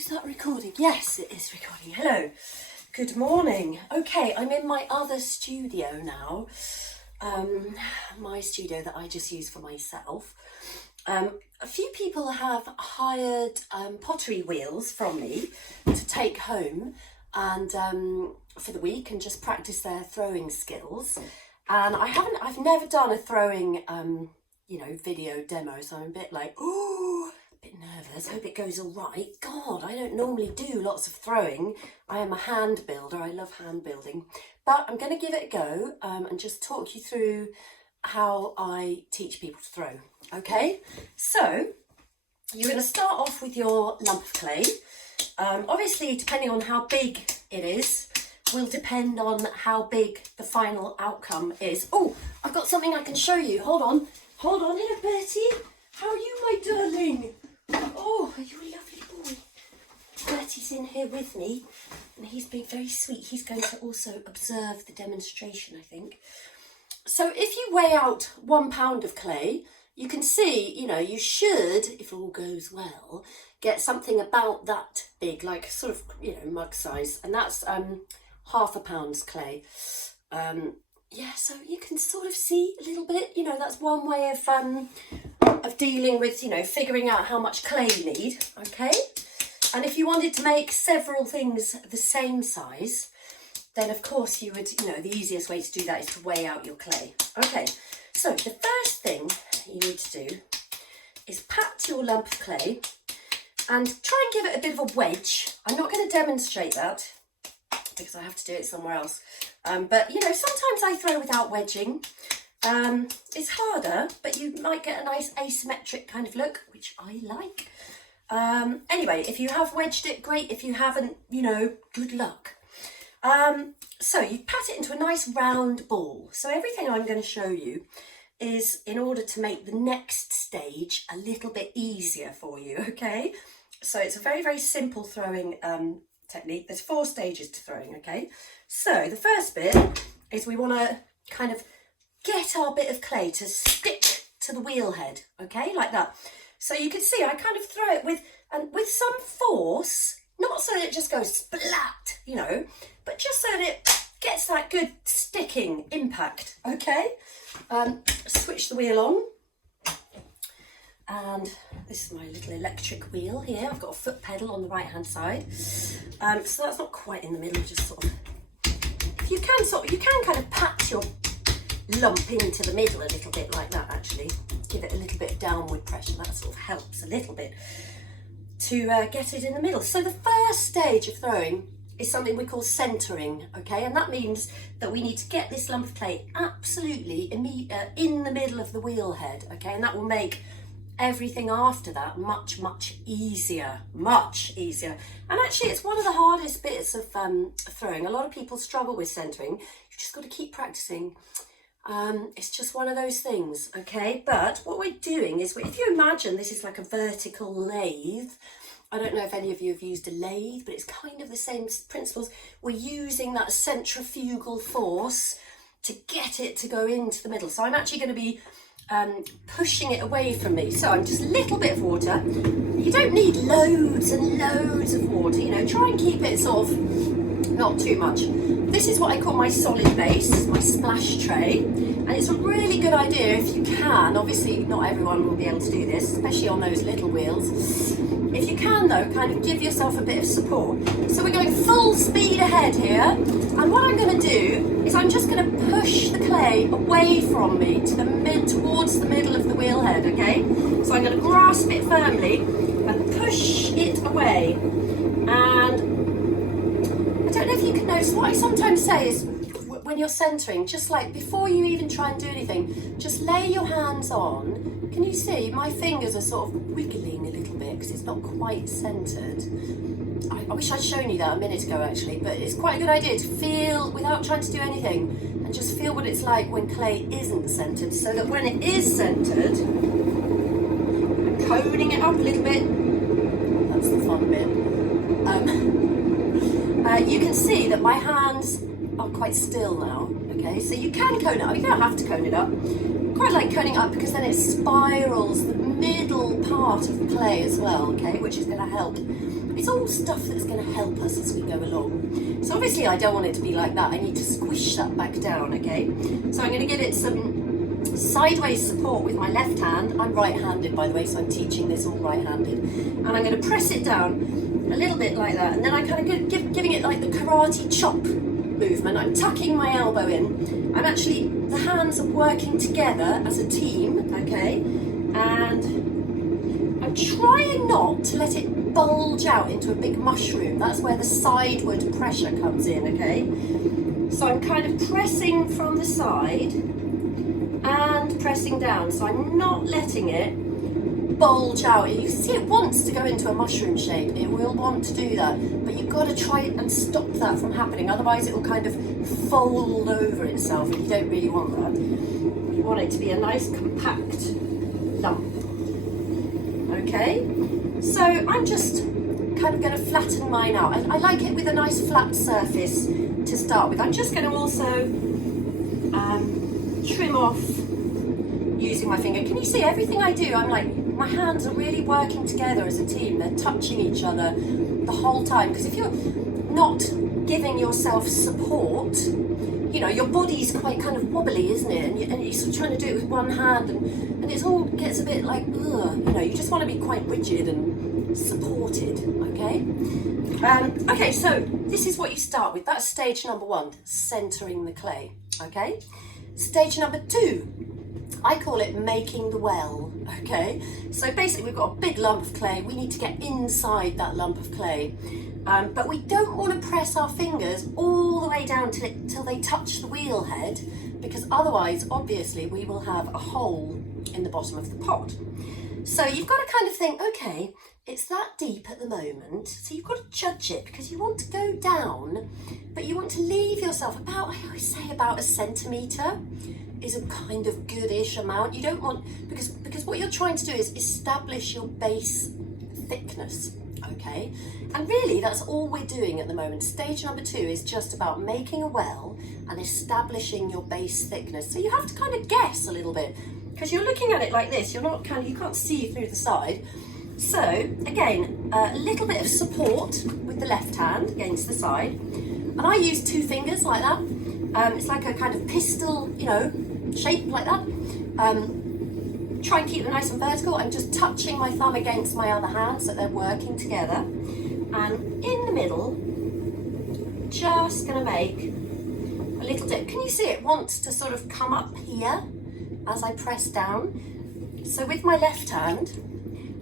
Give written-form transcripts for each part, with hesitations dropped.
Is that recording? Yes, it is recording. Hello, good morning. Okay, I'm in my other studio now, my studio that I just use for myself. A few people have hired pottery wheels from me to take home and for the week and just practice their throwing skills. And I've never done a throwing, video demo, so I'm a bit like, ooh, a bit nervous. Hope it goes all right. God, I don't normally do lots of throwing. I am a hand builder. I love hand building, but I'm going to give it a go and just talk you through how I teach people to throw. Okay, so you're going to start off with your lump of clay. Obviously, depending on how big it is, will depend on how big the final outcome is. Oh, I've got something I can show you. Hold on. Hello, Bertie. How are you, my darling? Oh, are you a lovely boy? Bertie's in here with me, and he's being very sweet. He's going to also observe the demonstration, I think. So if you weigh out 1 pound of clay, you can see, you should, if all goes well, get something about that big, like sort of, mug size. And that's half a pound's clay. So you can sort of see a little bit, that's one way of dealing with, figuring out how much clay you need, okay? And if you wanted to make several things the same size, then of course you would, the easiest way to do that is to weigh out your clay. Okay, so the first thing you need to do is pat your lump of clay and try and give it a bit of a wedge. I'm not going to demonstrate that because I have to do it somewhere else. But sometimes I throw without wedging. It's harder, but you might get a nice asymmetric kind of look, which I like. Anyway, if you have wedged it, great. If you haven't, good luck. So you pat it into a nice round ball. So everything I'm going to show you is in order to make the next stage a little bit easier for you, okay? So it's a very, very simple throwing technique. There's 4 stages to throwing, okay? So the first bit is we want to kind of get our bit of clay to stick to the wheel head, okay, like that. So you can see I kind of throw it with some force, not so that it just goes splat, but just so that it gets that good sticking impact, okay? Switch the wheel on. And this is my little electric wheel here. I've got a foot pedal on the right hand side. So that's not quite in the middle, just sort of, you can kind of pat your lump into the middle a little bit like that, actually. Give it a little bit of downward pressure. That sort of helps a little bit to get it in the middle. So the first stage of throwing is something we call centering, okay? And that means that we need to get this lump of clay absolutely in the middle of the wheel head, okay? And that will make everything after that much, much easier, And actually it's one of the hardest bits of throwing. A lot of people struggle with centering. You've just got to keep practicing. It's just one of those things, okay? But what we're doing is, if you imagine this is like a vertical lathe, I don't know if any of you have used a lathe, but it's kind of the same principles. We're using that centrifugal force to get it to go into the middle. So I'm actually going to be pushing it away from me. So I'm just a little bit of water. You don't need loads and loads of water, try and keep it sort of not too much. This is what I call my solid base, my splash tray. And it's a really good idea if you can. Obviously, not everyone will be able to do this, especially on those little wheels. If you can, though, kind of give yourself a bit of support. So we're going full speed ahead here. And what I'm going to do is I'm just going to push the clay away from me towards the middle of the wheel head, okay? So I'm going to grasp it firmly and push it away. And I don't know if you can notice, what I sometimes say is, when you're centering, just like before you even try and do anything, just lay your hands on. Can you see my fingers are sort of wiggling a little bit because it's not quite centered. I wish I'd shown you that a minute ago actually, but it's quite a good idea to feel without trying to do anything and just feel what it's like when clay isn't centered, so that when it is centered, I'm coning it up a little bit. That's the fun bit. You can see that my hands are quite still now, okay? So you can cone it up, you don't have to cone it up. I quite like coning it up because then it spirals the middle part of the clay as well, okay, which is going to help. It's all stuff that's going to help us as we go along. So obviously I don't want it to be like that. I need to squish that back down, okay? So I'm going to give it some sideways support with my left hand. I'm right-handed, by the way, so I'm teaching this all right-handed. And I'm going to press it down a little bit like that. And then I kind of giving it like the karate chop movement. I'm tucking my elbow in. I'm actually, the hands are working together as a team, okay? And I'm trying not to let it bulge out into a big mushroom. That's where the sideward pressure comes in, okay? So I'm kind of pressing from the side and pressing down. So I'm not letting it bulge out. You see it wants to go into a mushroom shape. It will want to do that, but you've got to try and stop that from happening. Otherwise it will kind of fold over itself, and you don't really want that. You want it to be a nice compact lump. Okay, so I'm just kind of going to flatten mine out. I like it with a nice flat surface to start with. I'm just going to also trim off using my finger. Can you see everything I do? I'm like, my hands are really working together as a team. They're touching each other the whole time. Because if you're not giving yourself support, you know, your body's quite kind of wobbly, isn't it? And you're sort of trying to do it with one hand, and it all gets a bit like, ugh, you know, you just want to be quite rigid and supported, okay? Okay, so this is what you start with. That's stage number one, centering the clay, okay? Stage number two, I call it making the well, okay? So basically we've got a big lump of clay. We need to get inside that lump of clay. But we don't want to press our fingers all the way down till they touch the wheel head, because otherwise, obviously, we will have a hole in the bottom of the pot. So you've got to kind of think, okay, it's that deep at the moment, so you've got to judge it, because you want to go down, but you want to leave yourself about, I always say about a centimetre is a kind of goodish amount. You don't want, because what you're trying to do is establish your base thickness, okay? And really that's all we're doing at the moment. Stage number two is just about making a well and establishing your base thickness. So you have to kind of guess a little bit, because you're looking at it like this, you're not kind of, you can't see through the side. So again, a little bit of support with the left hand against the side. And I use two fingers like that. It's like a kind of pistol, you know, shape like that. Try and keep them nice and vertical. I'm just touching my thumb against my other hand so they're working together. And in the middle, just going to make a little dip. Can you see it wants to sort of come up here as I press down? So with my left hand,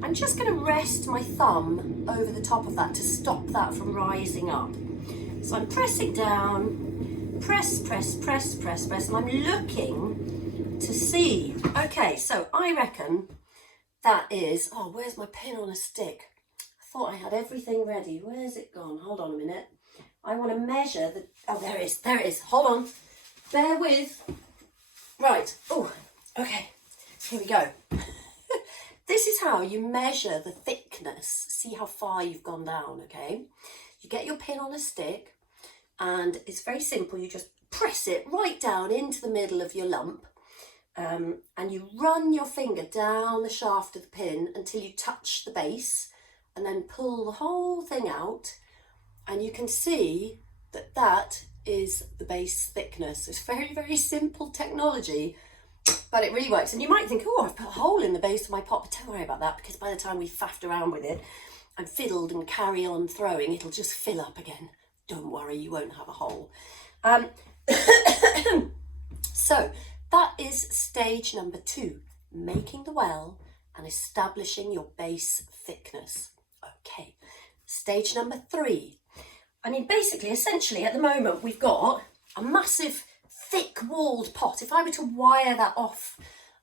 I'm just going to rest my thumb over the top of that to stop that from rising up. So I'm pressing down, press, press, press, press, press, and I'm looking to see. Okay, so I reckon that is, oh, where's my pin on a stick? I thought I had everything ready. Where's it gone? Hold on a minute. I want to measure the, oh, there it is. Hold on. Bear with. Right. Oh, okay. Here we go. This is how you measure the thickness. See how far you've gone down, okay? You get your pin on a stick, and it's very simple. You just press it right down into the middle of your lump, and you run your finger down the shaft of the pin until you touch the base, and then pull the whole thing out, and you can see that that is the base thickness. It's very, very simple technology, but it really works. And you might think, oh, I've put a hole in the base of my pot, but don't worry about that, because by the time we faffed around with it and fiddled and carry on throwing, it'll just fill up again. Don't worry, you won't have a hole. So that is stage number two, making the well and establishing your base thickness. Okay, stage number three. I mean, basically, essentially, at the moment, we've got a massive thick-walled pot. If I were to wire that off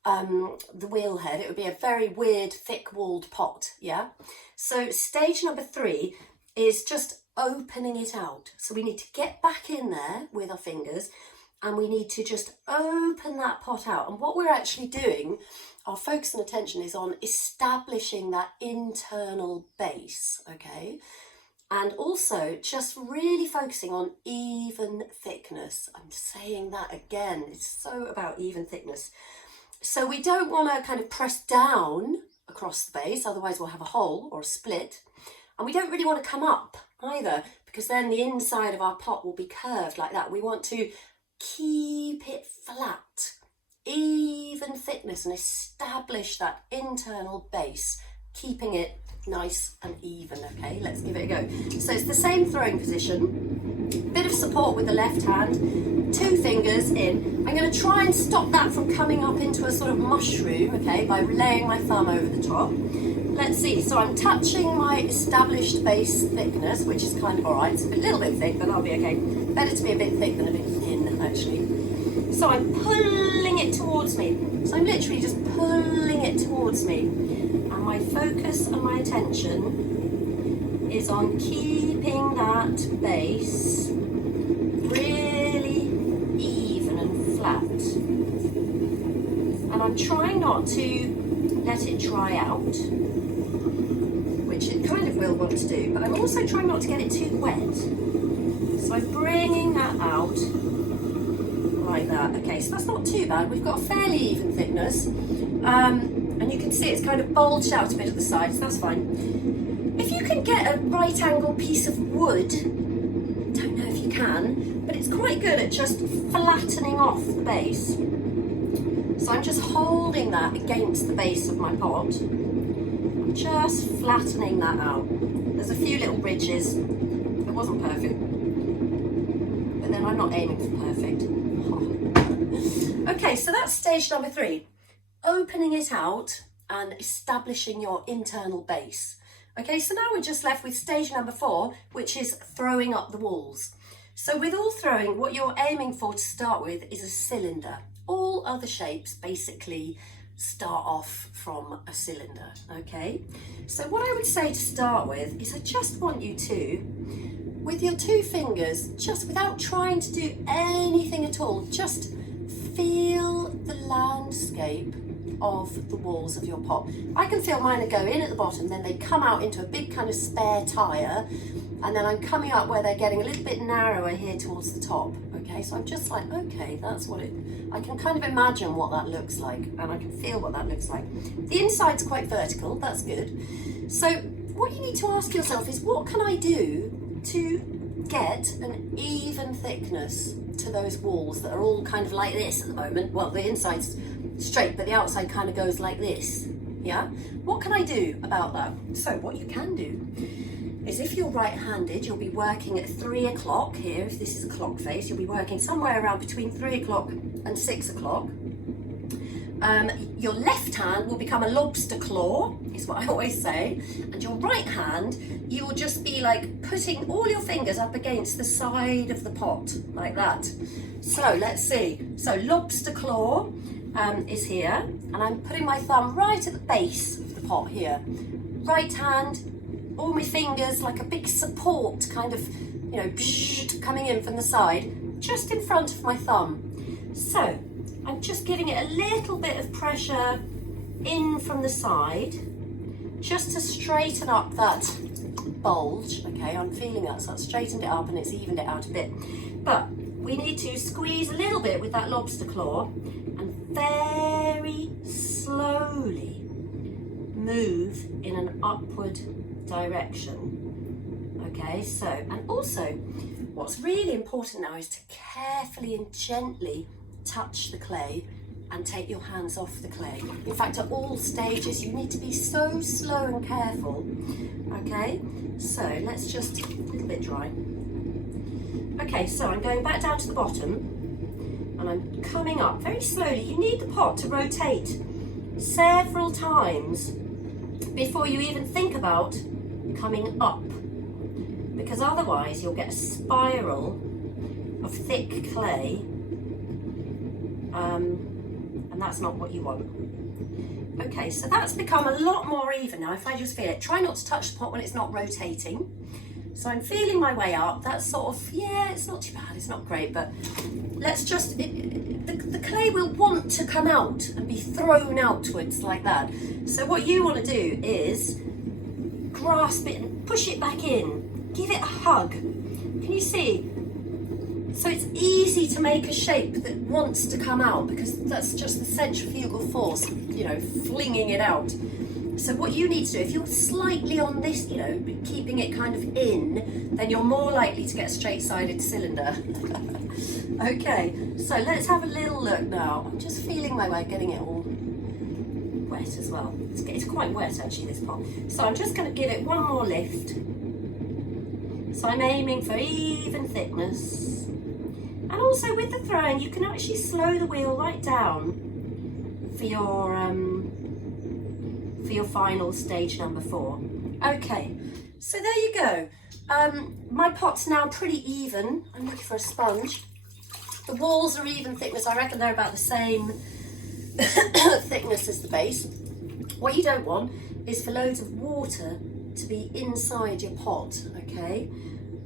the wheel head, it would be a very weird, thick-walled pot, yeah? So stage number three is just opening it out. So we need to get back in there with our fingers, and we need to just open that pot out. And what we're actually doing, our focus and attention is on establishing that internal base, okay? And also just really focusing on even thickness. I'm saying that again, it's so about even thickness. So we don't want to kind of press down across the base, otherwise we'll have a hole or a split. And we don't really want to come up either, because then the inside of our pot will be curved like that. We want to keep it flat, even thickness, and establish that internal base, keeping it nice and even. Okay, let's give it a go. So it's the same throwing position, bit of support with the left hand, 2 fingers in. I'm going to try and stop that from coming up into a sort of mushroom, okay, by laying my thumb over the top. Let's see, so I'm touching my established base thickness, which is kind of alright. It's a little bit thick, but that'll be okay. Better to be a bit thick than a bit thin, actually. So I'm pulling it towards me. So I'm literally just pulling it towards me. And my focus and my attention is on keeping that base really even and flat. And I'm trying not to let it dry out, which it kind of will want to do, but I'm also trying not to get it too wet. So I'm bringing that out like that. Okay, so that's not too bad. We've got a fairly even thickness. And you can see it's kind of bulged out a bit at the sides, so that's fine. If you can get a right angle piece of wood, don't know if you can, but it's quite good at just flattening off the base. So I'm just holding that against the base of my pot. I'm just flattening that out. There's a few little ridges. It wasn't perfect, but then I'm not aiming for perfect. Okay, so that's stage number 3. Opening it out and establishing your internal base. Okay, so now we're just left with stage number 4, which is throwing up the walls. So with all throwing, what you're aiming for to start with is a cylinder. All other shapes basically start off from a cylinder, okay? So what I would say to start with is I just want you to, with your 2 fingers, just without trying to do anything at all, just feel the landscape of the walls of your pot. I can feel mine go in at the bottom, then they come out into a big kind of spare tire, and then I'm coming up where they're getting a little bit narrower here towards the top. Okay, so I'm just like, okay, that's what I can kind of imagine what that looks like, and I can feel what that looks like. The inside's quite vertical, that's good. So what you need to ask yourself is, what can I do to get an even thickness to those walls that are all kind of like this at the moment? Well, the inside's straight, but the outside kind of goes like this. Yeah? What can I do about that? So what you can do is, if you're right-handed, you'll be working at 3 o'clock here. If this is a clock face, you'll be working somewhere around between 3 o'clock and 6 o'clock. Your left hand will become a lobster claw, is what I always say, and your right hand, you will just be like putting all your fingers up against the side of the pot, like that. So let's see. So lobster claw is here, and I'm putting my thumb right at the base of the pot here. Right hand, all my fingers like a big support, kind of, you know, coming in from the side, just in front of my thumb. So I'm just giving it a little bit of pressure in from the side, just to straighten up that bulge. Okay, I'm feeling that, so I've straightened it up and it's evened it out a bit. But we need to squeeze a little bit with that lobster claw and very slowly move in an upward direction. Okay, so, and also what's really important now is to carefully and gently touch the clay and take your hands off the clay. In fact, at all stages you need to be so slow and careful. Okay, so let's just, a little bit dry. Okay, so I'm going back down to the bottom and I'm coming up very slowly. You need the pot to rotate several times before you even think about coming up, because otherwise you'll get a spiral of thick clay, and that's not what you want. Okay, so that's become a lot more even now. If I just feel it, try not to touch the pot when it's not rotating. So I'm feeling my way up. That's sort of, yeah, it's not too bad, it's not great, but let's just, the clay will want to come out and be thrown outwards like that. So what you want to do is grasp it and push it back in. Give it a hug. Can you see? So it's easy to make a shape that wants to come out, because that's just the centrifugal force, you know, flinging it out. So what you need to do, if you're slightly on this, you know, keeping it kind of in, then you're more likely to get a straight-sided cylinder. Okay, so let's have a little look now. I'm just feeling my way, getting it all wet as well. It's quite wet actually, this pot. So I'm just going to give it one more lift. So I'm aiming for even thickness. And also with the throwing, you can actually slow the wheel right down for your final stage number 4. Okay, so there you go. My pot's now pretty even. I'm looking for a sponge. The walls are even thickness. I reckon they're about the same thickness as the base. What you don't want is for loads of water to be inside your pot, okay?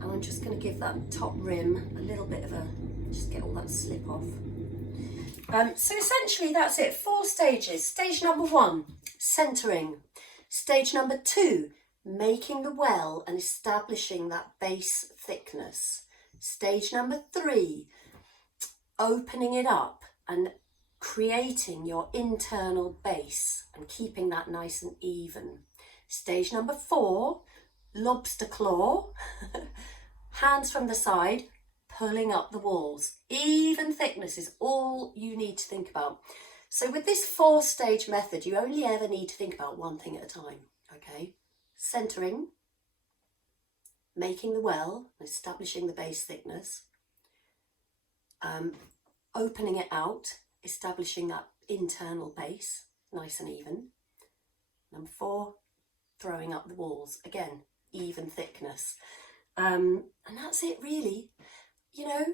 And I'm just going to give that top rim a little bit of a, just get all that slip off. So essentially that's it, 4 stages. Stage number 1, centering. Stage number 2, making the well and establishing that base thickness. Stage number 3, opening it up and creating your internal base and keeping that nice and even. Stage number 4, lobster claw, hands from the side, pulling up the walls. Even thickness is all you need to think about. So with this 4-stage method, you only ever need to think about one thing at a time, okay? Centering, making the well, establishing the base thickness, opening it out, establishing that internal base, nice and even. Number 4, throwing up the walls, again, even thickness. And that's it really. You know,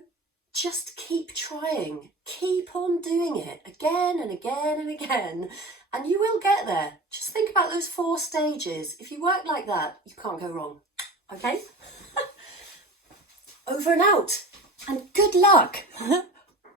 just keep trying, keep on doing it again and again and again, and you will get there. Just think about those 4 stages. If you work like that, you can't go wrong, okay? Over and out, and good luck.